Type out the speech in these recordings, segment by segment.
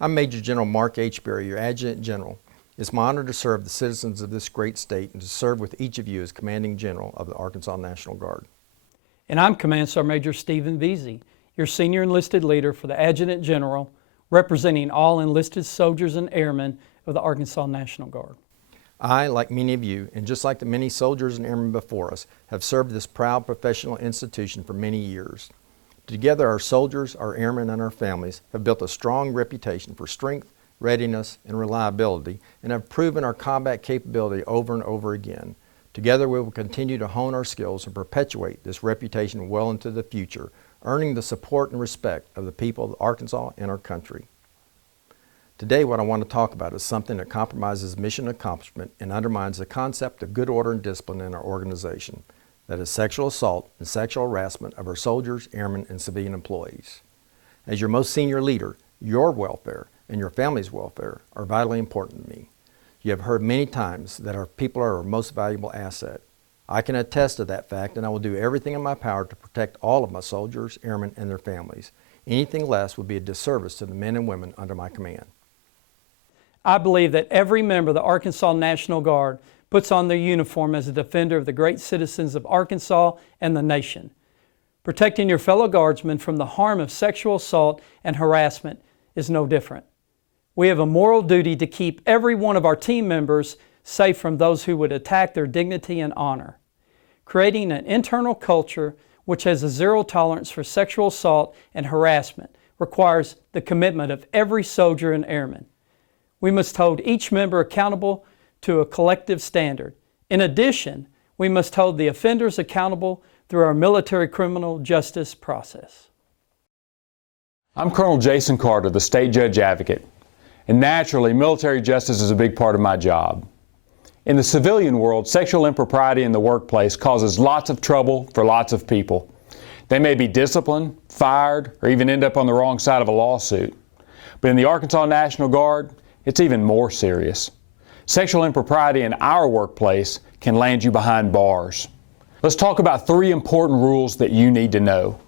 I'm Major General Mark H. Berry, your Adjutant General. It's my honor to serve the citizens of this great state and to serve with each of you as Commanding General of the Arkansas National Guard. And I'm Command Sergeant Major Stephen Veazey, your Senior Enlisted Leader for the Adjutant General, representing all enlisted soldiers and airmen of the Arkansas National Guard. I, like many of you, and just like the many soldiers and airmen before us, have served this proud professional institution for many years. Together, our soldiers, our airmen, and our families have built a strong reputation for strength, readiness, and reliability, and have proven our combat capability over and over again. Together, we will continue to hone our skills and perpetuate this reputation well into the future, earning the support and respect of the people of Arkansas and our country. Today, what I want to talk about is something that compromises mission accomplishment and undermines the concept of good order and discipline in our organization. That is sexual assault and sexual harassment of our soldiers, airmen, and civilian employees. As your most senior leader, your welfare and your family's welfare are vitally important to me. You have heard many times that our people are our most valuable asset. I can attest to that fact, and I will do everything in my power to protect all of my soldiers, airmen, and their families. Anything less would be a disservice to the men and women under my command. I believe that every member of the Arkansas National Guard puts on their uniform as a defender of the great citizens of Arkansas and the nation. Protecting your fellow guardsmen from the harm of sexual assault and harassment is no different. We have a moral duty to keep every one of our team members safe from those who would attack their dignity and honor. Creating an internal culture which has a zero tolerance for sexual assault and harassment requires the commitment of every soldier and airman. We must hold each member accountable to a collective standard. In addition, we must hold the offenders accountable through our military criminal justice process. I'm Colonel Jason Carter, the State Judge Advocate, and naturally, military justice is a big part of my job. In the civilian world, sexual impropriety in the workplace causes lots of trouble for lots of people. They may be disciplined, fired, or even end up on the wrong side of a lawsuit. But in the Arkansas National Guard, it's even more serious. Sexual impropriety in our workplace can land you behind bars. Let's talk about 3 important rules that you need to know.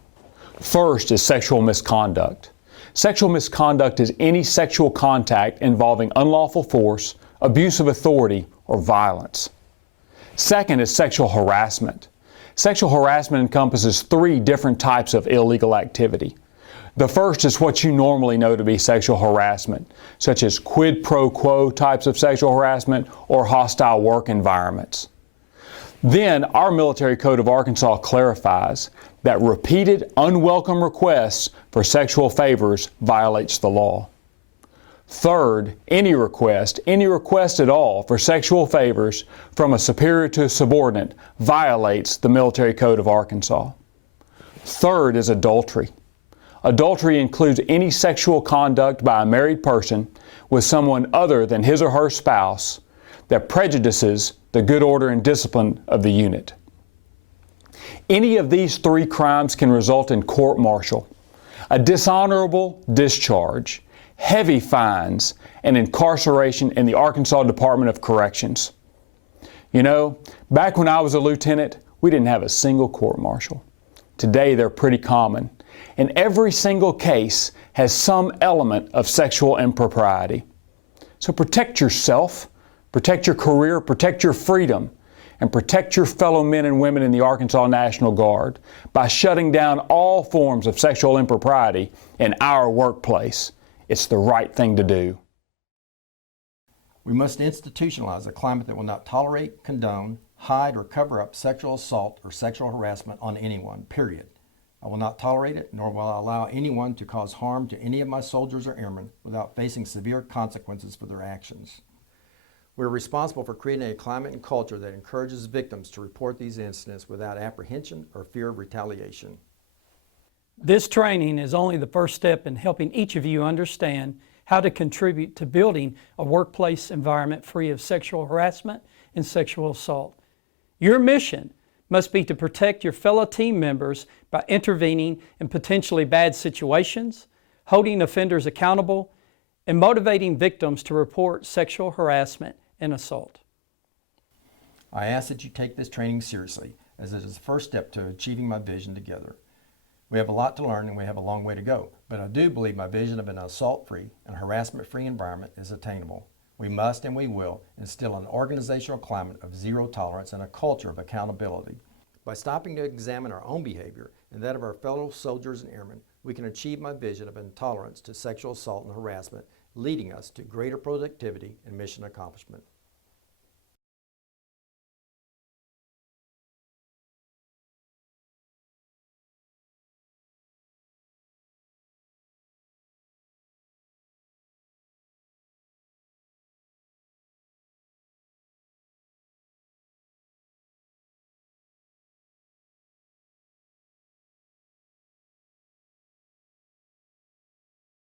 First is sexual misconduct. Sexual misconduct is any sexual contact involving unlawful force, abuse of authority, or violence. Second is sexual harassment. Sexual harassment encompasses 3 different types of illegal activity. The first is what you normally know to be sexual harassment, such as quid pro quo types of sexual harassment or hostile work environments. Then, our Military Code of Arkansas clarifies that repeated unwelcome requests for sexual favors violates the law. Third, any request at all for sexual favors from a superior to a subordinate violates the Military Code of Arkansas. Third is adultery. Adultery includes any sexual conduct by a married person with someone other than his or her spouse that prejudices the good order and discipline of the unit. Any of these 3 crimes can result in court-martial, a dishonorable discharge, heavy fines, and incarceration in the Arkansas Department of Corrections. You know, back when I was a lieutenant, we didn't have a single court-martial. Today, they're pretty common. And every single case has some element of sexual impropriety. So protect yourself, protect your career, protect your freedom, and protect your fellow men and women in the Arkansas National Guard by shutting down all forms of sexual impropriety in our workplace. It's the right thing to do. We must institutionalize a climate that will not tolerate, condone, hide, or cover up sexual assault or sexual harassment on anyone, period. I will not tolerate it, nor will I allow anyone to cause harm to any of my soldiers or airmen without facing severe consequences for their actions. We are responsible for creating a climate and culture that encourages victims to report these incidents without apprehension or fear of retaliation. This training is only the first step in helping each of you understand how to contribute to building a workplace environment free of sexual harassment and sexual assault. Your mission must be to protect your fellow team members by intervening in potentially bad situations, holding offenders accountable, and motivating victims to report sexual harassment and assault. I ask that you take this training seriously, as it is the first step to achieving my vision together. We have a lot to learn and we have a long way to go, But I do believe my vision of an assault-free and harassment-free environment is attainable. We must and we will instill an organizational climate of zero tolerance and a culture of accountability. By stopping to examine our own behavior and that of our fellow soldiers and airmen, we can achieve my vision of intolerance to sexual assault and harassment, leading us to greater productivity and mission accomplishment.